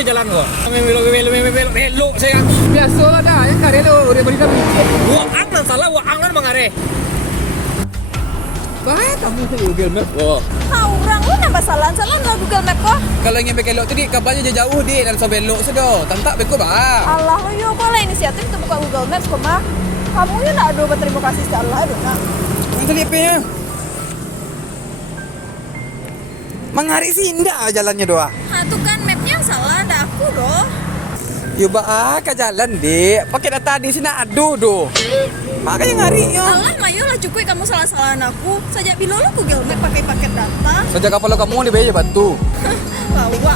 aja jalan gua. Belok saya. Biasa lah dah, yang kare tu udah beri kami. Gua angan salah, gua angan mangare. Baik kamu ke Google Map. Wah. Orang lu nambah salah nggak Google Map kok. Kalau ingin belok tu dik kabarnya jauh dik dan so belok sudah. Tak beko bah. Allah lu yo kok lah inisiatif untuk buka Google Maps kok mah. Kamu ya nak ada berterima kasih ke Allah dong nak. Nanti lihatnya. Menghari sih indah jalannya doa. Tuh kan mapnya yang salah, ada aku doh. Yo bah ke jalan dik. Pakai data di sini aduh doh. Makanya ngari yo. Allah mayo lah cukup kamu salah-salahan aku. Sejak bila lu Google Map pakai paket data. Sejak kapan lo kamu di beja batu? Bawa.